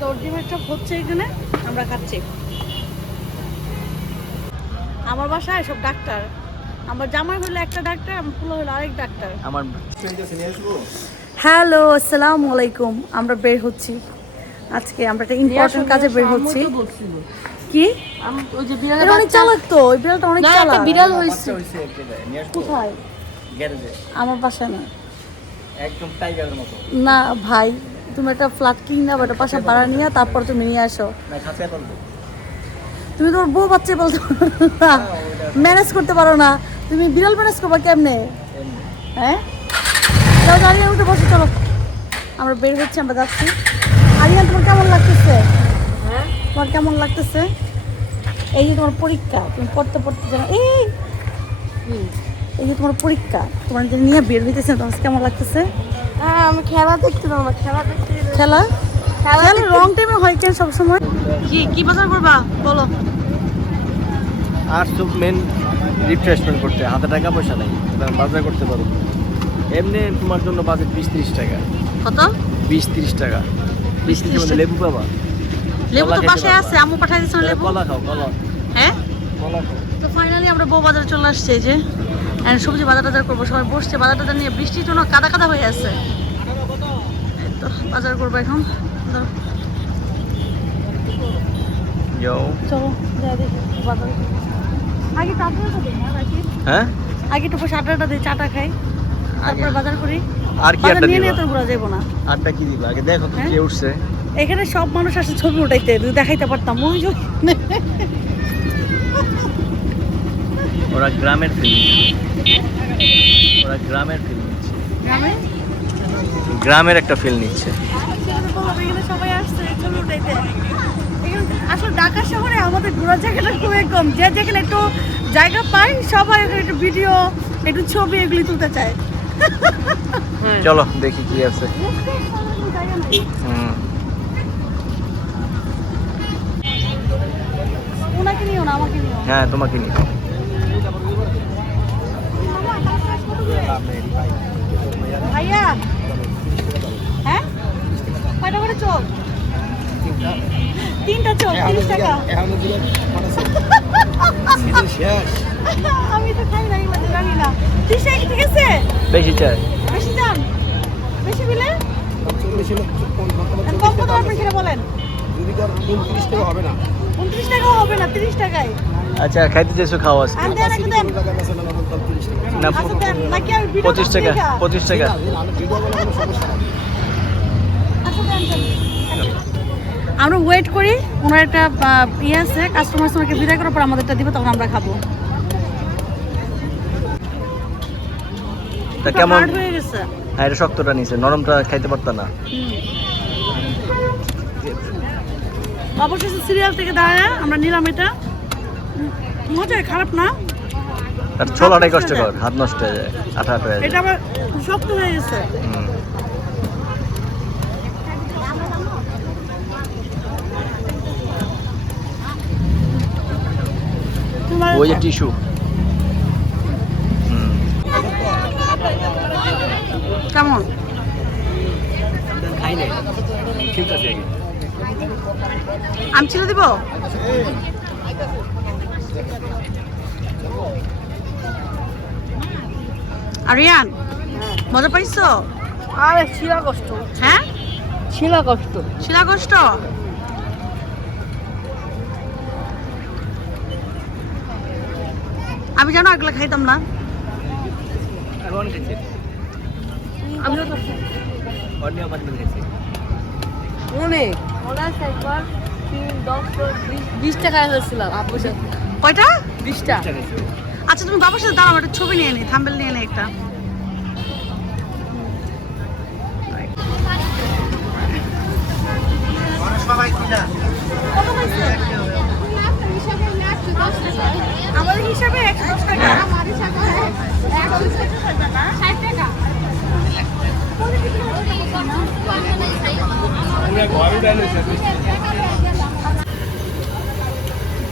তো ডিমের চপ হচ্ছে এখানে, আমরা খাচ্ছি। আমার বাসায় সব ডাক্তার, আমার জামাই হলো একটা ডাক্তার, আমার ফুলো হলো আরেক ডাক্তার। আমার হ্যালো, আসসালামু আলাইকুম। আমরা বের হচ্ছি আজকে, আমরা একটা ইম্পর্টেন্ট কাজে বের হচ্ছি। কি ওই যে বিড়াল এটা অনেক চালাক, তো ওই বিড়ালটা অনেক চালাক। বিড়াল হয়েছে কোথায়? গ্যারেজে আমার বাসায় না। একদম টাইগারের মতো। না ভাই, তুমি একটা ফ্ল্যাট কিনে বা একটা বাসা ভাড়া নিয়ে তারপর তুমি নিয়ে আসো। না খাঁচা তুলবো। তুমি তোমার বউ বাচ্চা বলতে ম্যানেজ করতে পারো না, তুমি বিড়াল ম্যানেজ করবা কেমনে? হ্যাঁ, যাও দাঁড়িয়ে উঠে বসে, চলো আমরা বের হচ্ছি, আমরা যাচ্ছি। আরিয়ান, তোমার কেমন লাগতেছে? তোমার কেমন লাগতেছে? এই যে তোমার পরীক্ষা, তুমি পড়তে পড়তে জানো, এই যে তোমার পরীক্ষা, তোমার যে নিয়ে বের হইতেছে, তোমার কেমন লাগতেছে? আমি খেলা দেখতে দাও না, খেলা দেখতে খেলা খেলা রং টাইমে হয় কেন সবসময়? কি বাজার করবা বলো? আর সব মেন রিফ্রেশমেন্ট করতে হাতে টাকা পয়সা নাই, বাজার করতে পারো। এমনি তোমার জন্য বাজেট 20-30 টাকা। কত? 20-30 টাকা। 20-30 মধ্যে লেবু পাবা। লেবু তো বাসায় আছে, আম্মু পাঠাই দিয়েছিল লেবু। কলা খাও, কলা। হ্যাঁ, কলা খাও। তো ফাইনালি আমরা বউ বাজারে চলে আসছে, এই যে এন্ড সবজি বাজার টাজার করবো, সবাই বসছে বাজার টাজার নিয়ে, বৃষ্টির জন্য কাদা কাদা হয়ে আছে। এই তো বাজার করবো এখন। যাও। চলো যাই দেখি বাজার। আগে চাটা দিই না নাকি? হ্যাঁ, আগে একটু বসে আড্ডাটা দিই, চাটা খাই, তারপর বাজার করি। আর কি বাজার আড্ডা নিয়ে দিবা? নিয়ে তো ঘোরা যাবো না। আড্ডা কি দিবা আগে দেখো তো কে উঠছে। এখানে সব মানুষ আসে ছবি উঠাইতে, যদি দেখাইতে পারতাম। ওই যে ওরা গ্রামের ফিল্ম, ওরা গ্রামের ফিল্ম নিচ্ছে, গ্রামে গ্রামের একটা ফিল্ম নিচ্ছে। এখানে সবাই আসছে ছবি উঠাইতে। এখানে আসলে ঢাকা শহরে আমাদের ঘোরার জায়গাটা খুবই কম, যে যেখানে একটু জায়গা পাই সবাই একটু ভিডিও, একটু ছবি এগুলি তুলতে চায়। চলো দেখি কি আছে। ওনাকে নিও না, আমাকে নিও। হ্যাঁ তোমাকে নিয়ে ভাইয়া, হ্যাঁ কয়টা করে চোখ? তিনটা চোখ 30 টাকা। আমি তো খাই না, এগুলো তো জানি না। 30 টাকা ঠিক আছে? বেশি চাই। বেশি দাম? বেশি বিলে? কম কত আপনি সেটা বলেন। 29 টাকাও হবে না, 30 টাকায়। আচ্ছা খাইতে চাইছো খাও আজকে। আর দেন, একটু দেন। না আচ্ছা দেন, নাকি আমি ভিডিও 25 টাকা, 25 টাকা। আচ্ছা দেন, দেন। আমরা ওয়েট করি, ওনার একটা ইয়ে আছে, কাস্টমার ওনাকে বিদায় করার পর আমাদেরটা দিবে, তখন আমরা খাবো। তা কেমন? হার্ড হয়ে গেছে। হ্যাঁ এটা শক্তটা নিছে, নরমটা খাইতে পারতা না। অবশেষে সিরিয়াল থেকে দাঁড়ায় আমরা নিলাম এটা। মজা, খারাপ না। আর ছোলাটাই কষ্টকর, হাত নষ্ট হয়ে যায়, আঠা আঠা হয়ে যায়। এটা আবার শক্ত হয়ে গেছে। হুম। তোমার ওই যে টিস্যু। কেমন? খাই নাই, ঠিক আছে। আমি ছেড়ে দিব? আরিয়ান, মজা পাইছো? আরে শিলা কষ্ট, হ্যাঁ শিলা কষ্ট। শিলা কষ্ট। আমি জানো এগুলো খাইতাম না। আমিও তো অনেক একবার 20 টাকায় হয়েছিলাম আপুর সাথে। কয়টা? 20টা। আচ্ছা তুমি বাবার সাথে দাঁড়াও, একটা ছবি নিয়ে নি, থাম্বেল নিয়ে নে একটা। কত হয়েছে? আমাদের হিসাবে 110 টাকা।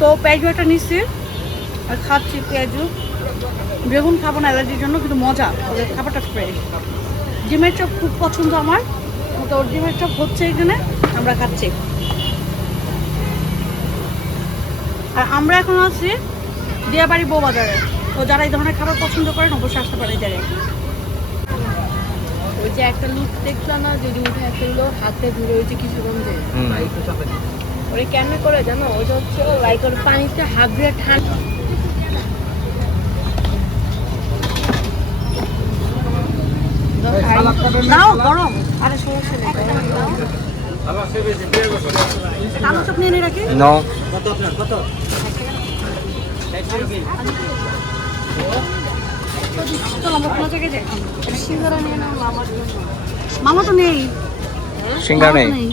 তো পেঁয়াজু একটা নিচ্ছি আর খাচ্ছি পেঁয়াজু। বেগুন খাবো না অ্যালার্জির জন্য, কিন্তু মজা, ওদের খাবারটা ফ্রেশ। ডিমের চপ খুব পছন্দ আমার, তো ডিমের চপ হচ্ছে এখানে, আমরা খাচ্ছি। আর আমরা এখন আছি দিয়াবাড়ি বউ বাজারে। তো যারা এই ধরনের খাবার পছন্দ করেন অবশ্যই আসতে পারে এই জায়গায়। ওই যে একটা লুট দেখলো না, যদি উঠে ফেললো হাতে ধরে ওই যে কিছুক্ষণ দেয় ওরে কেমনে করে জানো, ওইটা হচ্ছে লাইক ওর পানিতে হাত দিয়ে ঠান্ডা নাও গরম। আরে সমস্যা নেই, কালো চপ নিয়ে রাখি। নো চলো আমরা কোনো জায়গায় যাই। সিঙ্গারা নিয়ে নাও আমার জন্য। মামা তো নেই, সিঙ্গারা মামা নেই, তো নেই।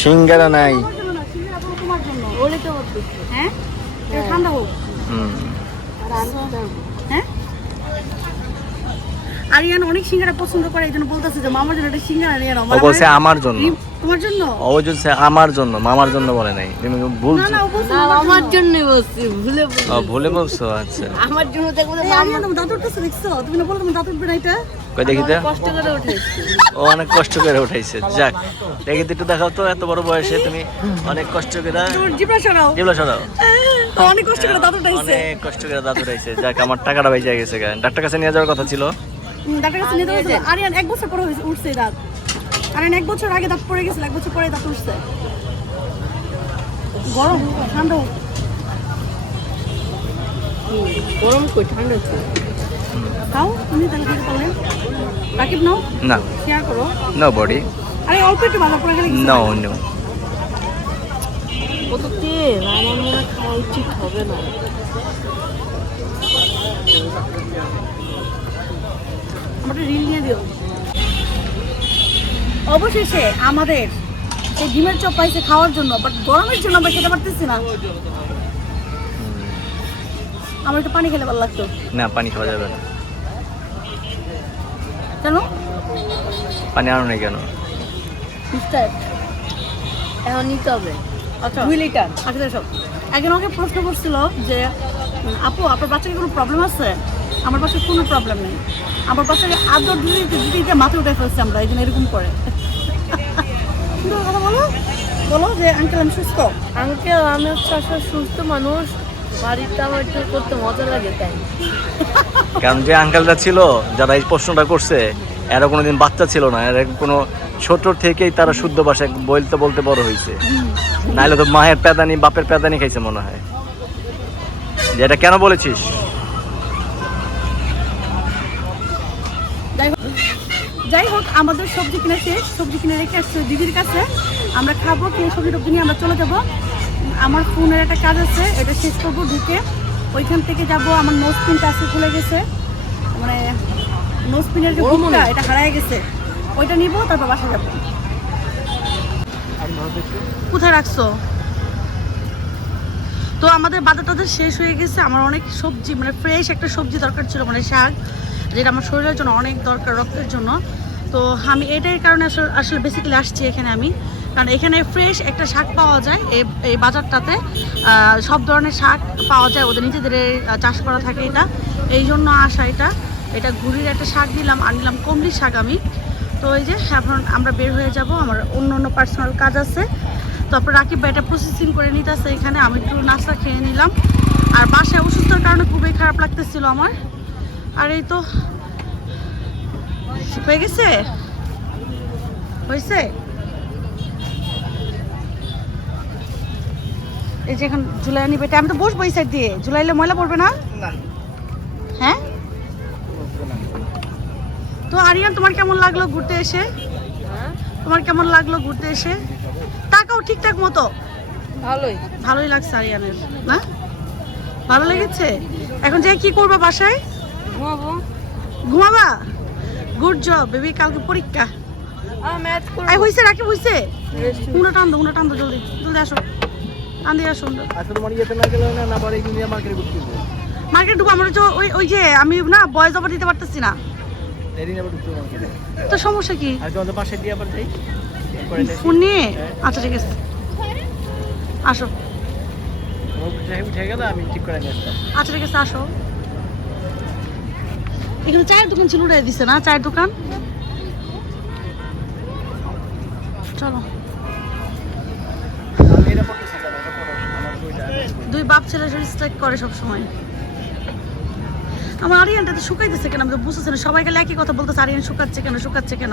সিঙ্গারা নাই। আমার জন্য না, সিঙ্গারা পুরো তোমার জন্য। ওরে তো বলতেছে হ্যাঁ এটা ঠান্ডা হোক। হ্যাঁ আরিয়ান অনেক সিঙ্গারা পছন্দ করে, এই জন্য বলতেছে যে মামার জন্য একটা সিঙ্গারা নিয়ে নাও। ও বলছে আমার জন্য, তোমার জন্য? ও বলছে আমার জন্য, মামার জন্য বলে নাই। তুমি না বলছো না ও বলছে আমার জন্যই বলছি, ভুলে ও ভুলে বলছো। আচ্ছা আমার জন্য দেখবো এই আরিয়ান তুমি দাঁত উঠতেছো দেখছো? তুমি না বলো তুমি দাঁত উঠবে না এটা? কই দেখি তো। কষ্ট করে উঠেছি। ও অনেক কষ্ট করে উঠাইছে। যাক দেখি তো একটু দেখাও তো, এত বড় বয়সে তুমি অনেক কষ্ট করে তোমার জিভটা সরাও। যেগুলো সরাও। অনেক কষ্ট করে দাঁত উঠাইছে। অনেক কষ্ট করে দাঁত উঠাইছে। যাক আমার টাকাটা বেঁচে গেছে। ডাক্তার কাছে নিয়ে যাওয়ার কথা ছিল। ডাক্তার কাছে নিয়ে যাওয়া আরিয়ান 1 বছর পরে উঠছে দাঁত। আরিয়ান 1 বছর আগে দাঁত পড়ে গেছিল, 1 বছর পরে দাঁত উঠছে। গরম ঠান্ডা হোক। গরম কই ঠান্ডা তো খাও তুমি তাহলে খেতে পারলে। রাকিব নাও, না শেয়ার করো। নো বডি, আরে অল্প একটু ভালো করে গেলে নো নো। কত তেল, আমার মনে হয় খাওয়া উচিত হবে না। আমাকে রিল নিয়ে দিও। অবশেষে আমাদের সেই ডিমের চপ পাইছে খাওয়ার জন্য, বাট গরমের জন্য আমরা খেতে পারতেছি না। আমার একটু পানি খেলে ভালো লাগতো। না পানি খাওয়া যাবে না। কেন? পানি আনো নাই কেন? মিস্টার এখন নিতে হবে আচ্ছা 2 লিটার। আচ্ছা সব একজন আমাকে প্রশ্ন করছিল যে আপু আপনার বাচ্চার কোনো প্রবলেম আছে? আমার বাচ্চার কোনো প্রবলেম নেই। আমার বাচ্চাকে আদর দিতে মাথা উঠে ফেলছে আমরা, এই জন্য এরকম করে। সুন্দর কথা বলো, বলো যে আঙ্কেল আমি সুস্থ। আঙ্কেল আমি হচ্ছে আসলে সুস্থ মানুষ, বাড়িতে আমার একটু করতে মজা লাগে তাই। কারণ যে আঙ্কেলটা ছিল যারা এই প্রশ্নটা করছে, এরা কোনোদিন বাচ্চা ছিল না, এরা কোনো ছোট থেকেই তারা শুদ্ধ ভাষায় বলতে বলতে বড় হয়েছে। নাহলে তো মায়ের প্যাদানি বাপের প্যাদানি খাইছে মনে হয়। যেটা কেন বলেছিস? যাই হোক আমাদের সবজি কিনে শেষ, সবজি কিনে রেখে আসছে দিদির কাছে। আমরা খাবো, কিনে সবজি টবজি নিয়ে আমরা চলে যাবো। আমার ফোনের একটা কাজ আছে, এটা শেষ করবো ঢুকে। ওইখান থেকে যাব, আমার নোজ পিনটা আছে খুলে গেছে, মানে নোজ পিনের যে বুকটা এটা হারায় গেছে, ওইটা নিব, তারপর বাসা যাবো। কোথায় রাখছো? তো আমাদের বাজার টাজার শেষ হয়ে গেছে। আমার অনেক সবজি, মানে ফ্রেশ একটা সবজি দরকার ছিল, মানে শাক, যেটা আমার শরীরের জন্য অনেক দরকার, রক্তের জন্য। তো আমি এটাই কারণে আসলে বেসিক্যালি আসছি এখানে আমি, কারণ এখানে ফ্রেশ একটা শাক পাওয়া যায়। এই বাজারটাতে সব ধরনের শাক পাওয়া যায়, ওদের নিজেদের চাষ করা থাকে এটা, এই জন্য আসা। এটা ঘুরির একটা শাক নিলাম, আর নিলাম কমলি শাক আমি। তো এই যে এখন আমরা বের হয়ে যাব, আমার অন্য পার্সোনাল কাজ আছে। তারপর রাকিব ভাই এটা প্রসেসিং করে নিতেছে এখানে, আমি একটু নাস্তা খেয়ে নিলাম। আর বাসায় অসুস্থতার কারণে খুবই খারাপ লাগতেছিল আমার। আর এই তো হয়ে গেছে, হয়েছে। এই যে এখন জুলাই নিবে, আমি তো বসবো এই সাইড দিয়ে, জুলাইলে ময়লা পড়বে না? হ্যাঁ। তো আরিয়ান তোমার কেমন লাগলো ঘুরতে এসে? তোমার কেমন লাগলো ঘুরতে এসে? টাকাও ঠিকঠাক মতো? ভালোই লাগছে আরিয়ানের না? ভালো লেগেছে। এখন যাই কি করবা বাসায়? ঘুমাবা? গুড জব বেবি, কালকে পরীক্ষা। হয়েছে রাকিব, হয়েছে। উনো টান দো জলদি জলদি আসো, টান দিয়ে আসো। মার্কেট ঢুকবো আমরা, ওই যে আমি না বয়েজ অফার দিতে পারতেছি না, তো সমস্যা কি? ফোন নিয়ে? আচ্ছা ঠিক আছে, আসো। আচ্ছা ঠিক আছে আসো। এখানে চায়ের দোকান ছিল, উড়াই দিছে না চায়ের দোকান। চলো খালি বাপ ছেলে স্ট্রাইক করে সব সময়। আমার আরিয়ানটা তো শুকাইতেছে কেন আমি তো বুঝতেছি না, সবাই গেলে একই কথা বলতেছে, আরিয়ান শুকাচ্ছে কেন শুকাচ্ছে কেন।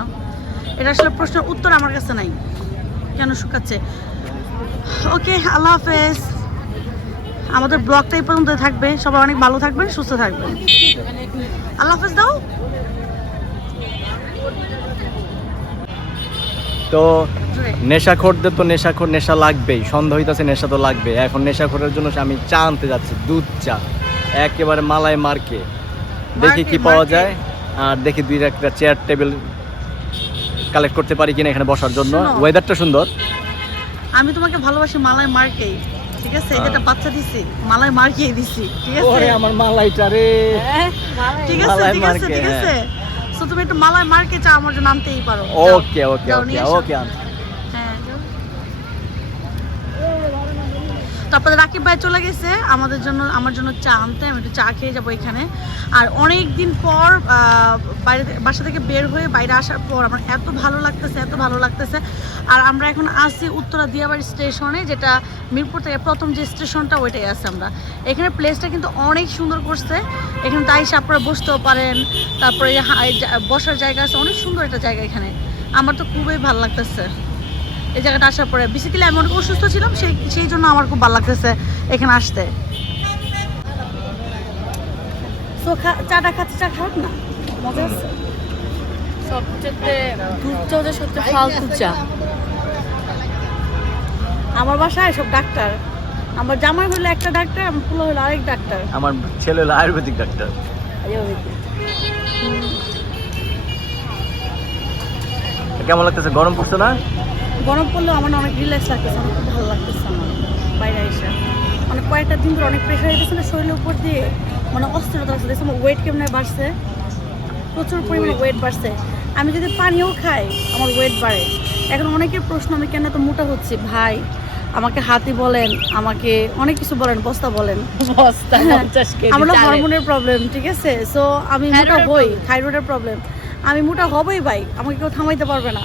এটা আসলে প্রশ্নের উত্তর আমার কাছে নাই, কেন শুকাচ্ছে। ওকে, আল্লাহ হাফেজ। আমাদের ব্লগটা এই পর্যন্ত থাকবে, সবাই অনেক ভালো থাকবেন, সুস্থ থাকবেন। আল্লাহ হাফেজ দাও। তো নেশাখোরদের তো নেশা লাগবেই, সন্ধ্যা হইতাছে, নেশা তো লাগবে। এখন নেশাখোরের জন্য আমি চা আনতে যাচ্ছি, দুধ চা একেবারে মালাই মার্কে, দেখি কি পাওয়া যায়, আর দেখি দুই একটা চেয়ার টেবিল কালেক্ট করতে পারি কিনা এখানে বসার জন্য। ওয়েদারটা সুন্দর। আমি তোমাকে ভালোবাসি মালাই মার্কে, ঠিক আছে? এটা বাচ্চা দিছি, মালাই মার্কে দিছি, ঠিক আছে? ওরে আমার মালাইটা রে, ঠিক আছে ঠিক আছে ঠিক আছে। সো তুমি একটু মালাই মার্কে চা আমার জন্য আনতেই পারো। ওকে ওকে ওকে ওকে। হ্যাঁ, তারপরে রাকিব ভাই চলে গেছে আমাদের জন্য, আমার জন্য চা আনতে। আমি একটু চা খেয়ে যাবো এখানে। আর অনেক দিন পর বাসা থেকে বের হয়ে বাইরে আসার পর আমার এত ভালো লাগতেছে, এত ভালো লাগতেছে। আর আমরা এখন আসি উত্তরা দিয়াবাড়ি স্টেশনে, যেটা মিরপুর থেকে প্রথম যে স্টেশনটা ওইটাই আছে আমরা। এখানে প্লেসটা কিন্তু অনেক সুন্দর করছে, এখানে তাই আপনারা বসতেও পারেন, তারপরে বসার জায়গা আছে, অনেক সুন্দর একটা জায়গা এখানে। আমার তো খুবই ভালো লাগতেছে এই জায়গাটা আসার পরে। বেসিক্যালি আমি অনেক অসুস্থ ছিলাম, সেই জন্য আমার খুব ভালো লাগতেছে এখানে আসতে। তো চাটা খাচ্ছে, চা খারাপ না, মজা আছে। সবচেয়ে দুধ চা যে সবচেয়ে ফালতু চা। আমার বাসায় সব ডাক্তার, আমার জামাই হলো একটা ডাক্তার, আমার পুলো হলো আরেক ডাক্তার। আমার ছেলে হলো আয়ুর্বেদিক ডাক্তার। কেমন লাগতেছে? গরম পড়ছে না? গরম পড়লেও আমার অনেক রিল্যাক্স লাগতেছে, আমার খুব ভালো লাগতেছে আমার বাইরে এসে। মানে কয়েকটা দিন ধরে অনেক প্রেশার হয়ে গেছে না শরীরের উপর দিয়ে, মানে অস্থিরতা হচ্ছে। দেখছি আমার ওয়েট কেমন বাড়ছে, প্রচুর পরিমাণে ওয়েট বাড়ছে। আমি যদি পানিও খাই আমার ওয়েট বাড়ে। এখন অনেকের প্রশ্ন, আমি কেন এত মোটা হচ্ছি? ভাই আমাকে হাতি বলেন, আমাকে অনেক কিছু বলেন, বস্তা বলেন, আমার হরমোনের প্রবলেম, ঠিক আছে? সো আমি মোটা হই, থাইরয়েডের প্রবলেম, আমি মোটা হবই ভাই, আমাকে কেউ থামাইতে পারবে না।